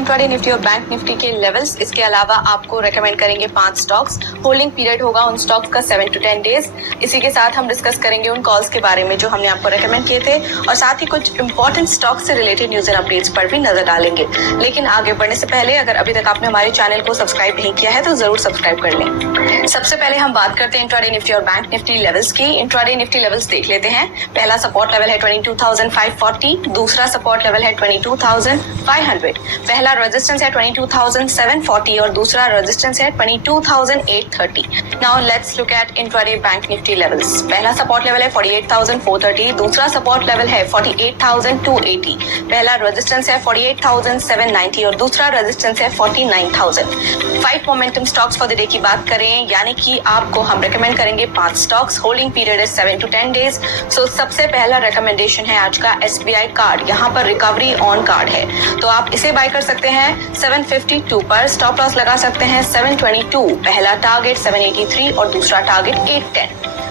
Intraday Nifty और bank Nifty के levels. इसके अलावा आपको रेकमेंड करेंगे 5 स्टॉक्स। होल्डिंग पीरियड होगा उन स्टॉक्स का 7 to 10 डेज। इसी के साथ हम डिस्कस करेंगे उन कॉल्स के बारे में जो हमने आपको रेकमेंड किए थे और साथ ही कुछ इंपॉर्टेंट स्टॉक्स से रिलेटेड न्यूज एंड अपडेट्स पर भी नजर डालेंगे। लेकिन आगे बढ़ने से पहले अगर अभी तक आपने हमारे चैनल को सब्सक्राइब नहीं किया है तो जरूर सब्सक्राइब कर लें। सबसे पहले हम बात करते हैं इंट्राडे निफ्टी और बैंक निफ्टी लेवल्स की। इंट्राडे निफ्टी लेवल्स देख लेते हैं। पहला सपोर्ट लेवल है 22,540, दूसरा सपोर्ट लेवल है 22,500, पहला रेजिस्टेंस है 22,740 और दूसरा रेजिस्टेंस है 22,830। Now let's look at intraday bank Nifty levels. पहला सपोर्ट लेवल है 48,430, दूसरा सपोर्ट लेवल है 48,280, पहला रेजिस्टेंस है 48,790 और दूसरा रेजिस्टेंस है 49,000। 5 momentum stocks for the day की बात करें यानी कि आपको हम रेकमेंड करेंगे 5 स्टॉक्स। होल्डिंग पीरियड है 7 to 10 डेज। सो सबसे पहला रेकमेंडेशन है आज का SBI कार्ड। यहाँ पर रिकवरी ऑन कार्ड है तो आप इसे बाय कर सकते हैं 752 पर। स्टॉप लॉस लगा सकते हैं 722, पहला टारगेट 783 और दूसरा टारगेट 810।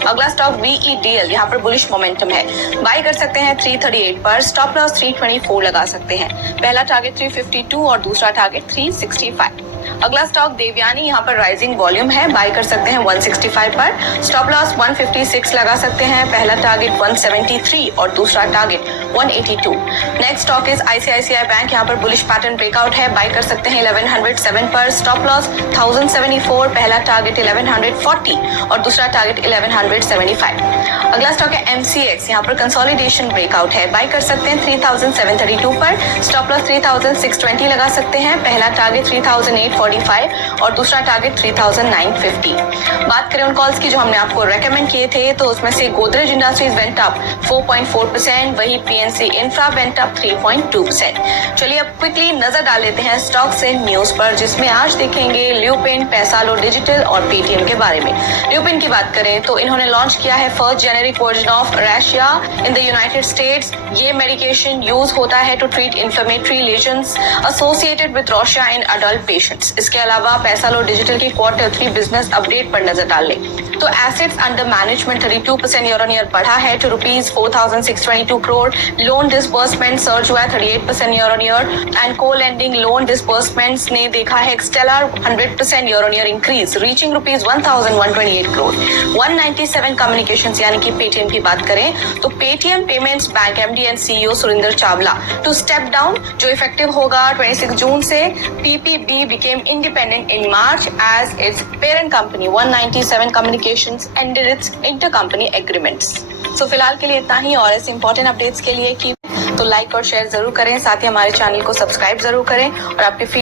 अगला स्टॉक VEDL, यहाँ पर बुलिश मोमेंटम है, बाय कर सकते हैं 338 पर। स्टॉप लॉस 324 लगा सकते हैं, पहला टारगेट 352 और दूसरा टारगेट 365। अगला स्टॉक देवयानी, यहाँ पर राइजिंग वॉल्यूम है, बाय कर सकते हैं 165 पर। स्टॉप लॉस 156 लगा सकते हैं, पहला टारगेट 173 और दूसरा target 182। Next stock is ICICI bank, यहाँ पर बुलिश पैटर्न ब्रेकआउट है, बाय कर सकते हैं 1107 पर। स्टॉप लॉस 1074, पहला टारगेट 1140 और दूसरा टारगेट 1175। अगला स्टॉक है MCX, यहाँ पर कंसोलिडेशन ब्रेकआउट है, बाय कर सकते हैं 3732 पर। स्टॉप लॉस 3620 लगा सकते हैं, पहला टारगेट 3845 और दूसरा टारगेट 3950। बात करें उन कॉल्स की जो हमने आपको रेकमेंड किए थे तो उसमें से गोदरेज इंडस्ट्रीज वेंट अप 4.4%, वही PNC इंफ्रा वेंट अप 3.2%। चलिए अब क्विकली नजर डाल लेते हैं स्टॉक्स एंड न्यूज पर, जिसमें आज देखेंगे ल्यूपिन, पैसालो डिजिटल और पेटीएम के बारे में। ल्यूपिन की बात करें तो इन्होंने लॉन्च किया है फर्स्ट जेनेरिक वर्जन ऑफ रेशिया इन द यूनाइटेड स्टेट्स। ये मेडिकेशन यूज होता है to treat inflammatory lesions associated with rosacea in adult patients. इसके अलावा पैसालो डिजिटल की Q3 बिजनेस अपडेट पर नजर डाल लें तो assets under management 32% year on year बढ़ा है to rupees 4,622 crore. Loan disbursement surge हुआ है 38% year on year and co lending loan disbursements ने देखा है stellar 100% year on year increase reaching rupees 1,128 crore. 197 communications यानी कि पेटीएम की बात करें तो Paytm payments bank MD and CEO Surinder Chawla to step down, जो इफेक्टिव होगा 26 जून से। PPB became independent in March as its parent company 197 Communications ended its intercompany agreements. So फिलहाल के लिए इतना ही और ऐसे इंपॉर्टेंट अपडेट्स के लिए तो लाइक और शेयर जरूर करें, साथ ही हमारे चैनल को सब्सक्राइब जरूर करें और आपके